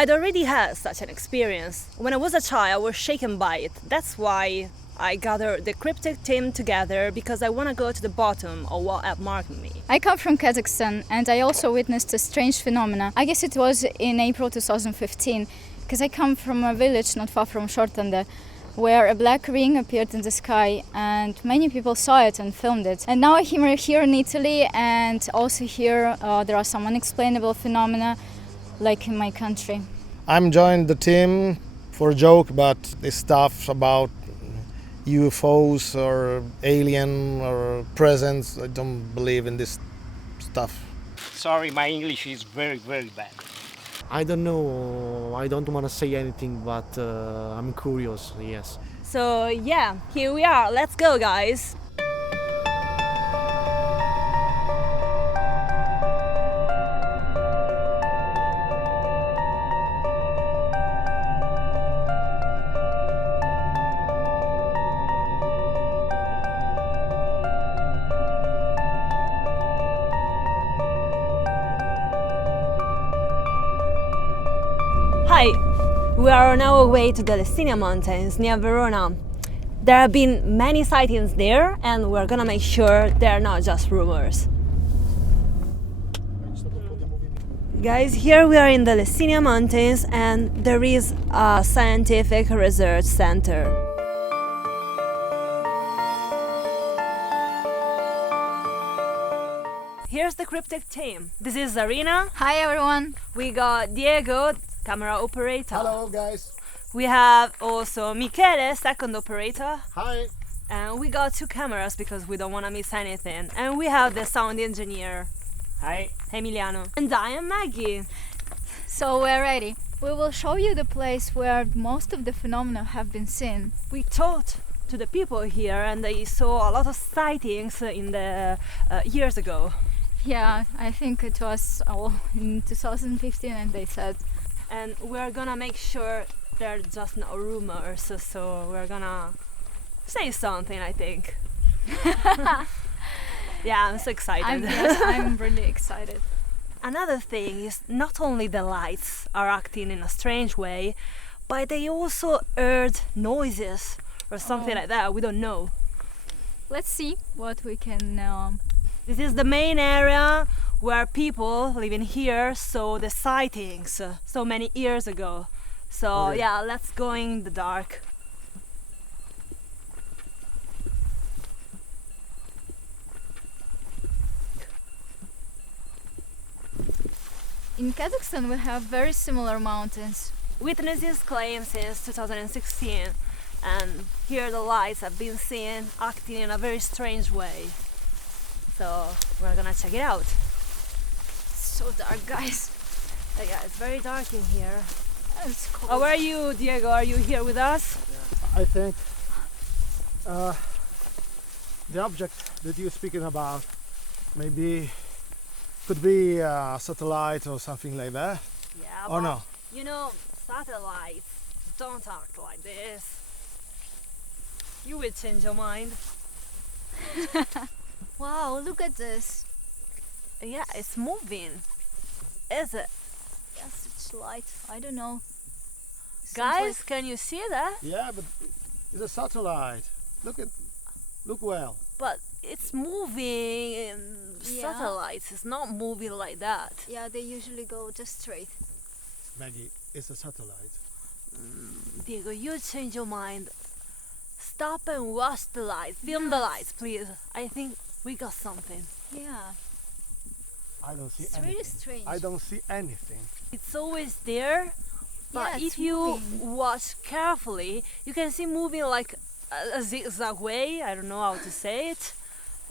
I'd already had such an experience. When I was a child, I was shaken by it. That's why I gathered the Cryptic team together, because I want to go to the bottom of what had marked me. I come from Kazakhstan and I also witnessed a strange phenomena. I guess it was in April 2015, because I come from a village not far from Shortande, where a black ring appeared in the sky and many people saw it and filmed it. And now I'm here in Italy, and also here there are some unexplainable phenomena like in my country. I'm joined the team for a joke, but this stuff about UFOs or alien or presence, I don't believe in this stuff. Sorry, my English is very, very bad. I don't know, I don't want to say anything, but I'm curious, yes. So yeah, here we are. Let's go, guys. Hi, we are on our way to the Lessinia Mountains near Verona. There have been many sightings there, and we're gonna make sure they're not just rumors. Guys, here we are in the Lessinia Mountains, and there is a scientific research center. Here's the Cryptic team. This is Zarina. Hi everyone! We got Diego, camera operator. Hello guys. We have also Michele, second operator. Hi. And we got 2 cameras because we don't want to miss anything. And we have the sound engineer, Hi. Emiliano. And I am Maggie. So we're ready. We will show you the place where most of the phenomena have been seen. We talked to the people here, and they saw a lot of sightings in the years ago. Yeah, I think it was in 2015, and they said. And we're gonna make sure they're just not rumors, so we're gonna say something, I think. Yeah, I'm so excited. I'm really excited. Another thing is, not only the lights are acting in a strange way, but they also heard noises or something like that. We don't know. Let's see what we can. This is the main area where people living here saw the sightings so many years ago. So Okay. yeah, let's go in the dark. In Kazakhstan, we have very similar mountains. Witnesses claim since 2016, and here the lights have been seen acting in a very strange way. So we're gonna check it out. So dark, guys. Yeah, it's very dark in here. It's cold. How are you, Diego? Are you here with us? I think the object that you're speaking about maybe could be a satellite or something like that. Yeah, Or but no? you know, satellites don't act like this. You will change your mind. Wow, look at this. Yeah, it's moving. Is it? Yes, it's light. I don't know. Seems Guys, can you see that? Yeah, but it's a satellite. Look well. But it's moving in Yeah. satellites. It's not moving like that. Yeah, they usually go just straight. Maggie, it's a satellite. Diego, you change your mind. Stop and watch the lights. Film the lights, please. I think we got something. Yeah, I don't see it's anything. really strange. I don't see anything. It's always there, but Yeah, if it's you moving. watch carefully, you can see moving like a zigzag way. I don't know how to say it.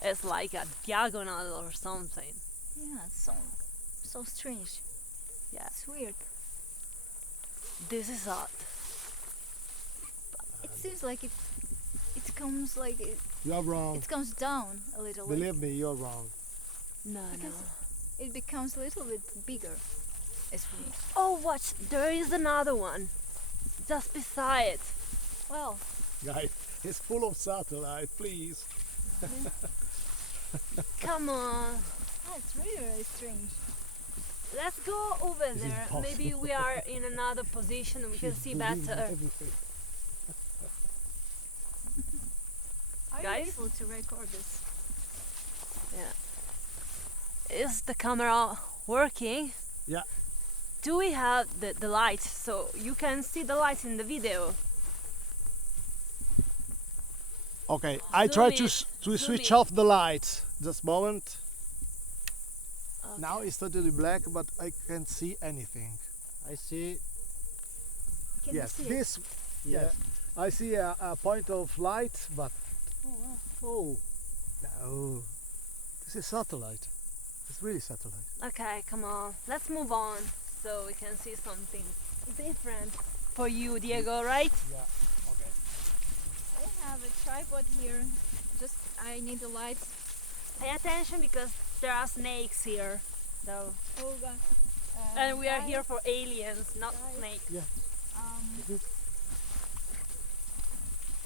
It's like a diagonal or something. Yeah, it's so strange. Yeah, It's weird. this is odd. It seems like it comes like You're wrong. it comes down a little bit. Believe me, you're wrong. No, no. Because it becomes a little bit bigger. As for me. Oh, watch! There is another one, just beside. Well, Guys, it's full of satellite, please. Come on. it's really, really strange. Let's go over It's there. impossible. Maybe we are in another position and we can see better. Everything. Are Guys? you able to record this? Is the camera working? Yeah. Do we have the light so you can see the light in the video? Okay, I Zoom try in, to zoom switch in. off the light. Just moment. Okay. Now it's totally black, but I can't see anything. I see. Can yes, you see it? this. Yes, I see a point of light, but oh no, this is satellite. It's really satellite. Okay, come on. Let's move on so we can see something different for you, Diego, right? Yeah. Okay. I have a tripod here. Just I need the light. Pay attention because there are snakes here. So, Oh God. and we are guys, here for aliens, not guys. snakes. Yeah. This.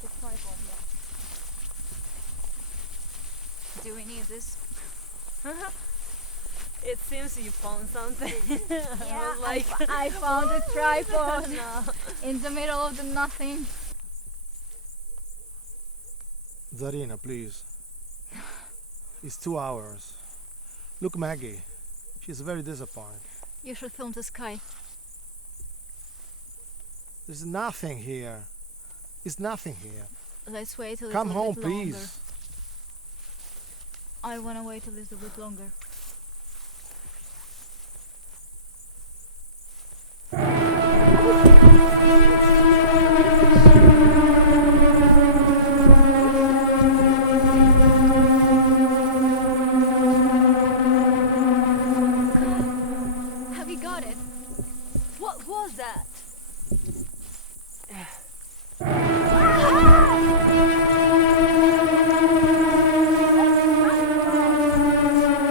The tripod. Yeah. Do we need this? It seems you found something. Yeah, like I found a tripod no. in the middle of the nothing. Zarina, please. It's 2 hours. Look, Maggie. She's very disappointed. You should film the sky. There's nothing here. It's nothing here. Let's wait a little Come home, bit longer. please. I wanna wait a little bit longer. Have you got it? What was that?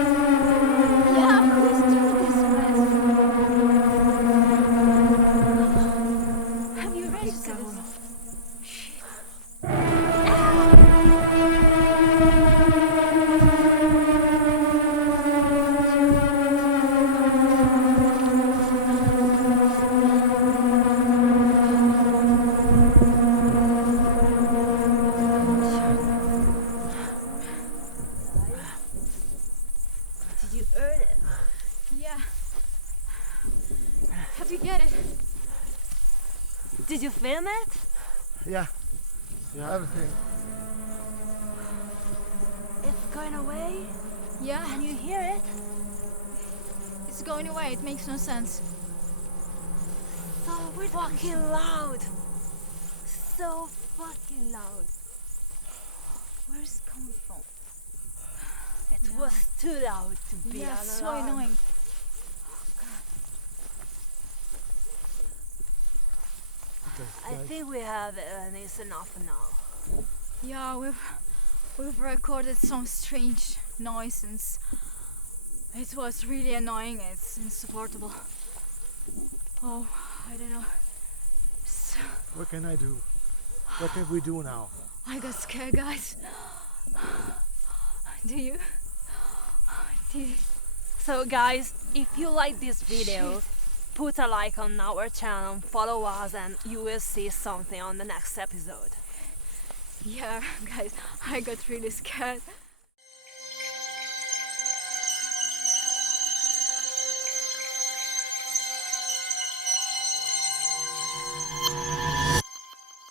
Yeah, who's doing this mess? Have you registered this? Did you earn it? Yeah. Have you get it? Did you film it? Yeah. Everything. It's going away. Yeah, Can you hear it? it's going away. It makes no sense. So fucking loud. So fucking loud. Where's it coming from? It was too loud to be Yeah, an so alarm. annoying. I think we have it and it's enough now. Yeah, we've recorded some strange noises. It was really annoying. It's insupportable. Oh, I don't know. So, What can I do? What can we do now? I got scared, guys. Do you? Do you? So guys, if you like this video, put a like on our channel, follow us and you will see something on the next episode. Yeah, guys, I got really scared.